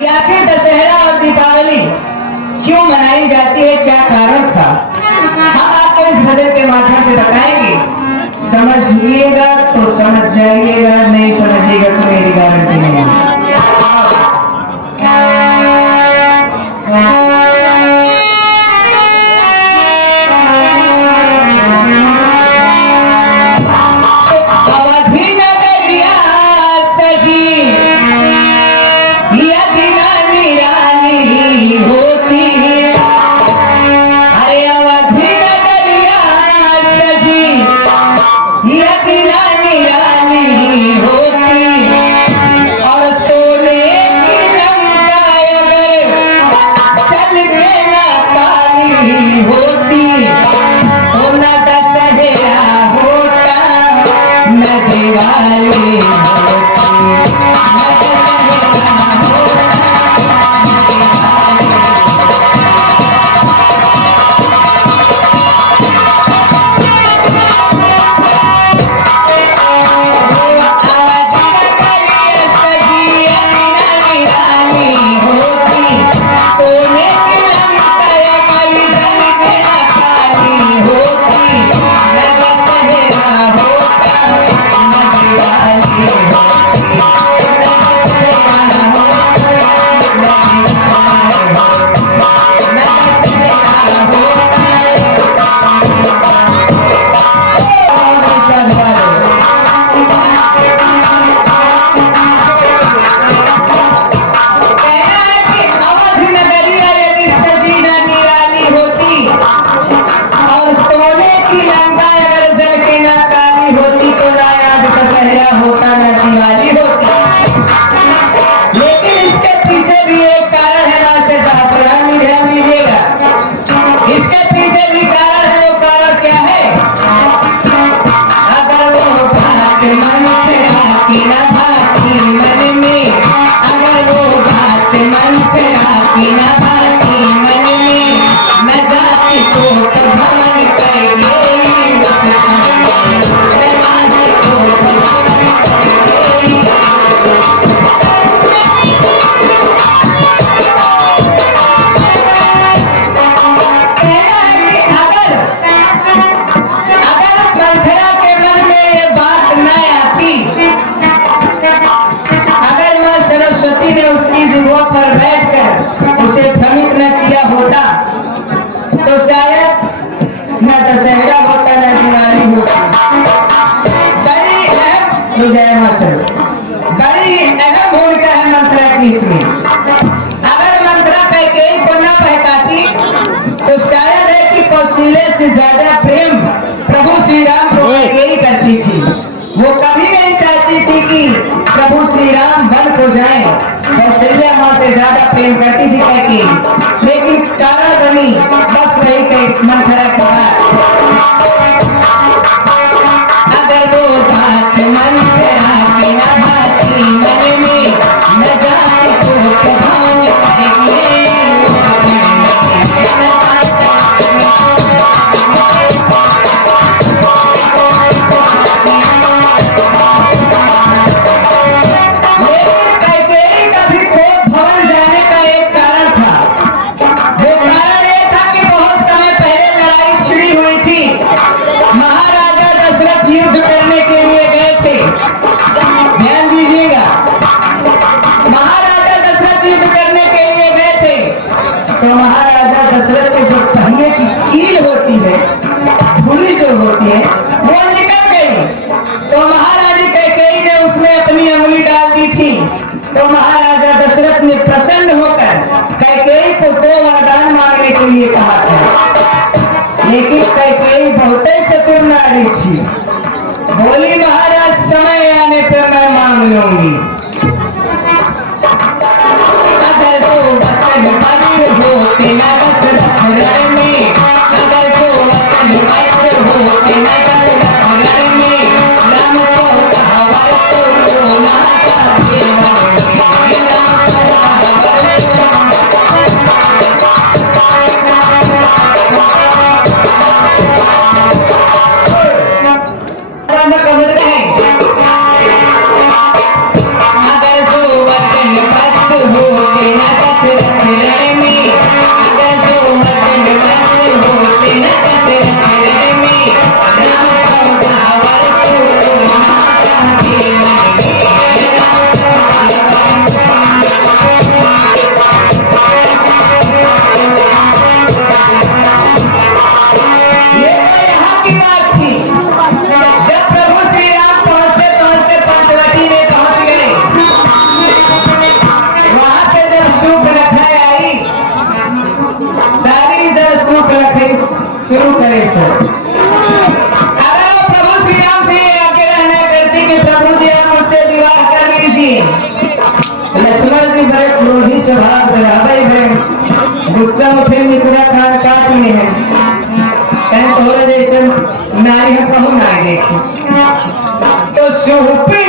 आखिर दशहरा और दीपावली क्यों मनाई जाती है, क्या कारण था, हम आपको इस भजन के माध्यम से बताएंगे। समझिएगा तो समझ जाइएगा, नहीं समझिएगा तो मेरी गारंटी नहीं है। होता न दिवाली होती, लेकिन इसके पीछे भी एक कारण है। मास्टर साहब ध्यान दीजिएगा, इसके पीछे भी कारण है। वो कारण क्या है? अगर वो बात मन से आती न भाती मन में, अगर वो बात मन से आती न भाती मन में, न जाती तो भवन करेंगे सरस्वती ने उसकी जुड़वा पर बैठकर उसे भ्रमित न किया होता तो शायद न दशहरा होता न दिवाली होती। बड़ी अहम भूमिका है मंत्रा की इसमें। अगर मंत्रा कैकेयी को न बहकाती तो शायद है कि कौशल्या से ज्यादा प्रेम प्रभु श्री राम को कैकेयी करती थी। वो कभी नहीं चाहती थी कि प्रभु श्री राम वन को जाएं। कौशल्या मां से ज्यादा प्रेम करती थी कैकेयी, लेकिन कारण बनी बस वही मंथरा की बात। अगर वो बात मन से आके न भाती मन में, न जाती तो भवन करेंगे दशरथ के जो पहिए की कील होती है, धुरी जो होती है, वो निकल गई। तो महारानी कैकेयी ने उसमें अपनी अंगुली डाल दी थी। तो महाराजा दशरथ ने प्रसन्न होकर कैकेयी को 2 वरदान मांगने के लिए कहा था, लेकिन कैकेयी बहुत ही चतुर नारी थी। बोली महाराज समय आने पर मैं मांग लूंगी। अगर तो वचन पत्र होते न दशरथ रण में, अगर तो वचन पत्र होते न दशरथ रण में, राम को कहावर तो माता जीवन में, राम को कहावर अगर तो वचन पत्र होते होते न दशरथ रण में, अगर जो वचन वैसे होते न दशरथ रण में, राम चौदह वर्ष को मारा थे वन में, राम 14 शुरू करे थे। अगर वो प्रभु श्री राम से आगे रहना करते कि प्रभु जी आप मुझसे विवाह कर लीजिए, लक्ष्मण जी बड़े क्रोधी स्वभाव बराबर है, गुस्सा उठे मित्रा खान काट लिए हैं, तोरे जैसे नारी हम कहूँ ना देखे तो सुपी